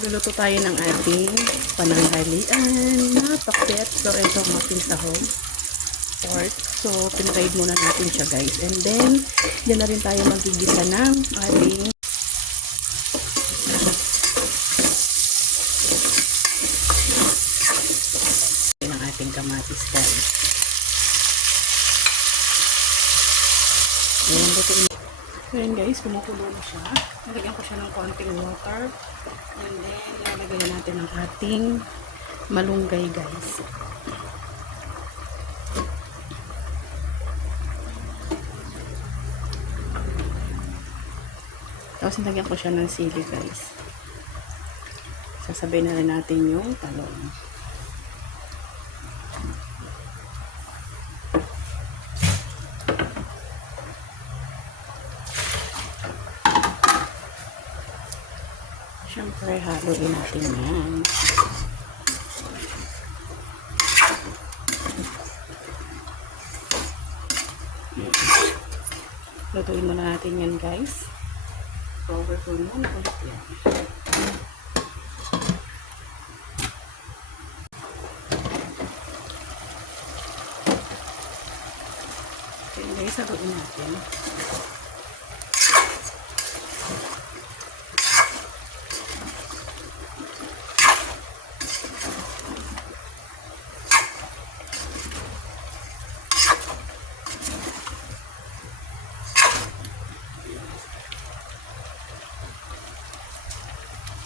Magluluto tayo ng ating pananghalian na pakbet. So, ito ang ating sahog. Pork. So, pinakaid muna natin siya, guys. And then, hindi na rin tayo magigisa ng ating kamatis, guys. Ayan, lutuin. Ayan, guys, kumukulo na siya. Nalagyan ko siya ng konting water. And then, ilalagay na natin ang ating malunggay, guys. Tapos, nalagyan ko siya ng sili, guys. Sasabay na rin natin yung talong. Siyempre, haluin natin yan. Lutuin muna natin yan, guys. Cover ko muna ulit yan. Okay, guys, haluin natin.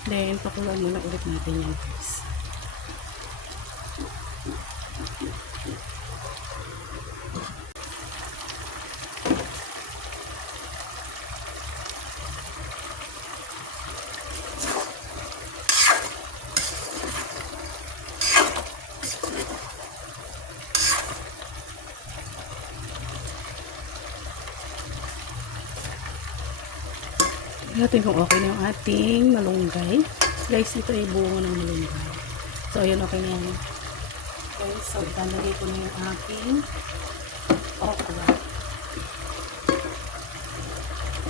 Then, pakuluan muna ulit natin yan, guys. Natin kung okay na yung ating malunggay. Guys, ito ay bunga ng malunggay. So, ayun, okay na yan. Okay, so, itanagay ko na yung aking okra.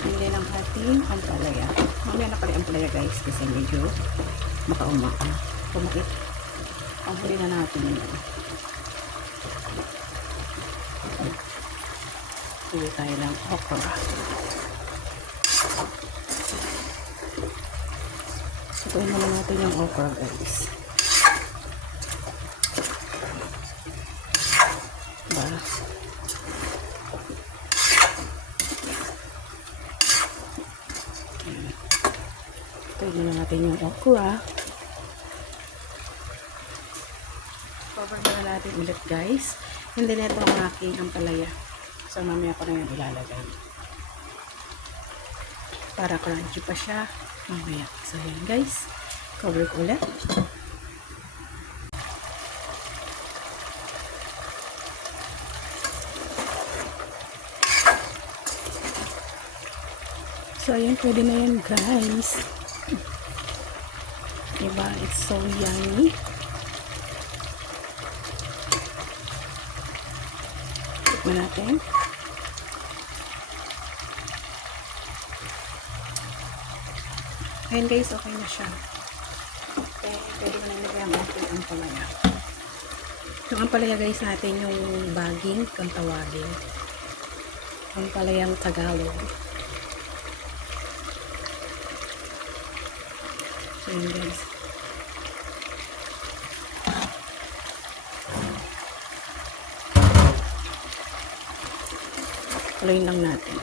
Hindi ng ating ampalaya. Mamaya na pala ampalaya, guys, kasi medyo makaumaka. Pumakit. Ang huli na natin yun. Huli tayo ng okra. Ituin naman natin yung okra, guys. Diba? Ituin naman natin yung okra. Cover na natin ulit, guys. And then ito ang aking ampalaya. So, mamaya ko na yung ilalagay. Para crunchy pa siya. Mamaya. So, yan, guys. Cover ko ulit. So, ayan. Pwede na yan, guys. Diba? It's so yummy. Tikman natin. Ayan, guys, okay na siya. Okay, pwede ko na nilagay ang ating ampalaya. Yung ampalaya, guys, natin yung baging kung tawagin. Ampalayang Tagalog. So, yun, guys. Haluin lang natin.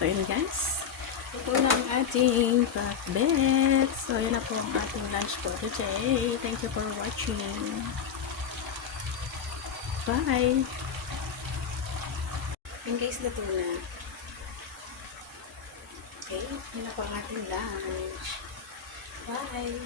So, yun, guys. Ito na ang ating pakbet. So, yun na po ang ating lunch for today. Thank you for watching. Bye! Yun, guys, luto na. Okay, yun na po ang ating lunch. Bye!